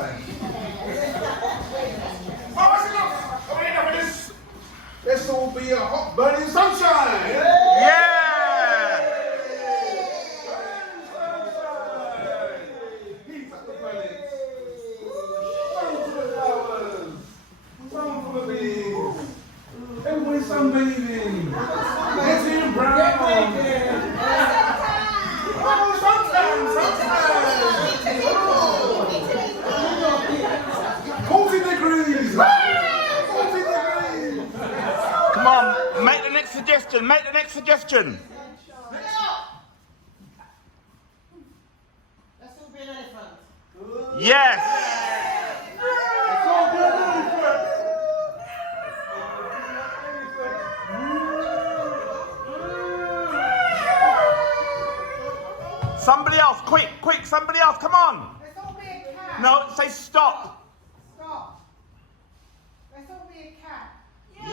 sunshine. Oh, that's enough. Oh, enough of this. Let's all be a hot burning sunshine. Yeah! Heat up the planets. Sun for the flowers. Sun for the bees. Everybody's sunbathing. Getting brown. Oh, sunshine, sunshine. 40 degrees. 40 degrees. Come on, make the next suggestion, make the next suggestion. Let's all be an elephant. Yes! Let's all be an elephant. Somebody else, quick, quick, somebody else, come on. Let's all be a cat. No, say stop. Stop. Let's all be a cat.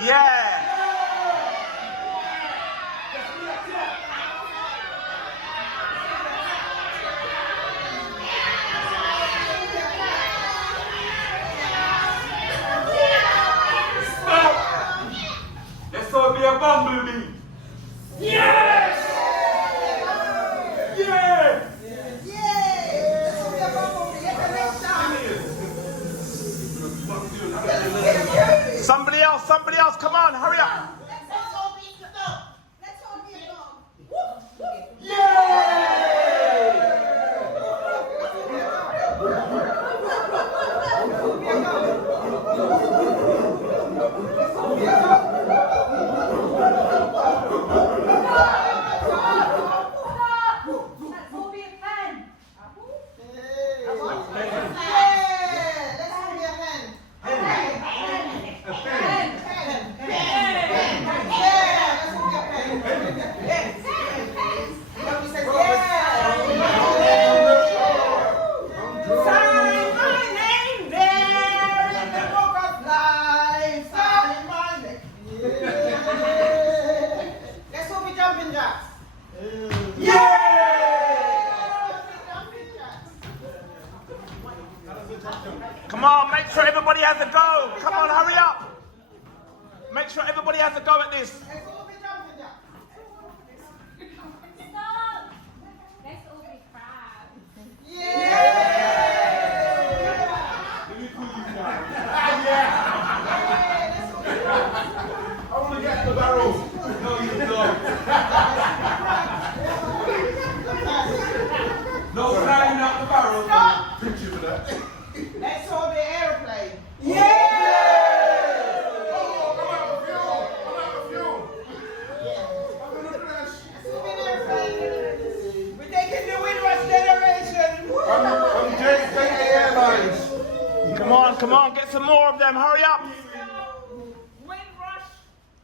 Yeah! Stop. Let's all be a bumblebee. Yes! Yeah! Let's all be a bumblebee. Get the next time. Somebody else, come on, hurry up. Let's all be a dog. Let's all be a dog. Let's all be a pen. Let's all be a hen. Sign my name there in the book of life. Sign my name. Let's all be jumping jacks. Come on, make sure everybody has a go. Come on, hurry up. Make sure everybody has a go at this. Let's all be jumping jacks. Stop. Let's all be crabs. I want to get the barrel. No, you don't. No flying out the barrel. Stop. Picture for that. Let's all be aeroplane. Oh, I'm out of fuel. I'm out of fuel. I'm in a flash. Let's all be an aeroplane. We're taking the Windrush generation. I'm JK Airlines. Come on, get some more of them, hurry up. Windrush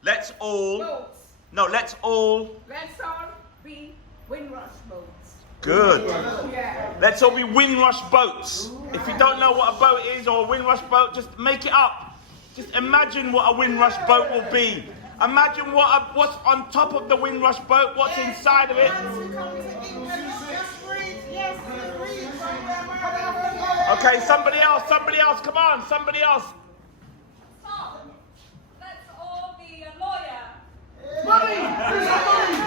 Let's all, boats. no, let's all, Let's all be Windrush boats. good. Yeah. Let's all be Windrush boats. If you don't know what a boat is or a Windrush boat, just make it up. Just imagine what a Windrush boat will be. Imagine what's on top of the Windrush boat, what's inside of it. Once we come to England, just read. Yes, read. Okay, somebody else, come on, somebody else. Stop. Let's all be a lawyer. Money! Where's my money?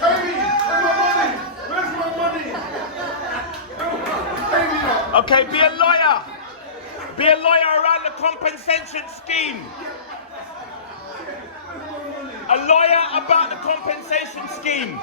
Pay me! Where's my money? Where's my money? Pay me now. Okay, be a lawyer. Be a lawyer around the compensation scheme. A lawyer about the compensation scheme.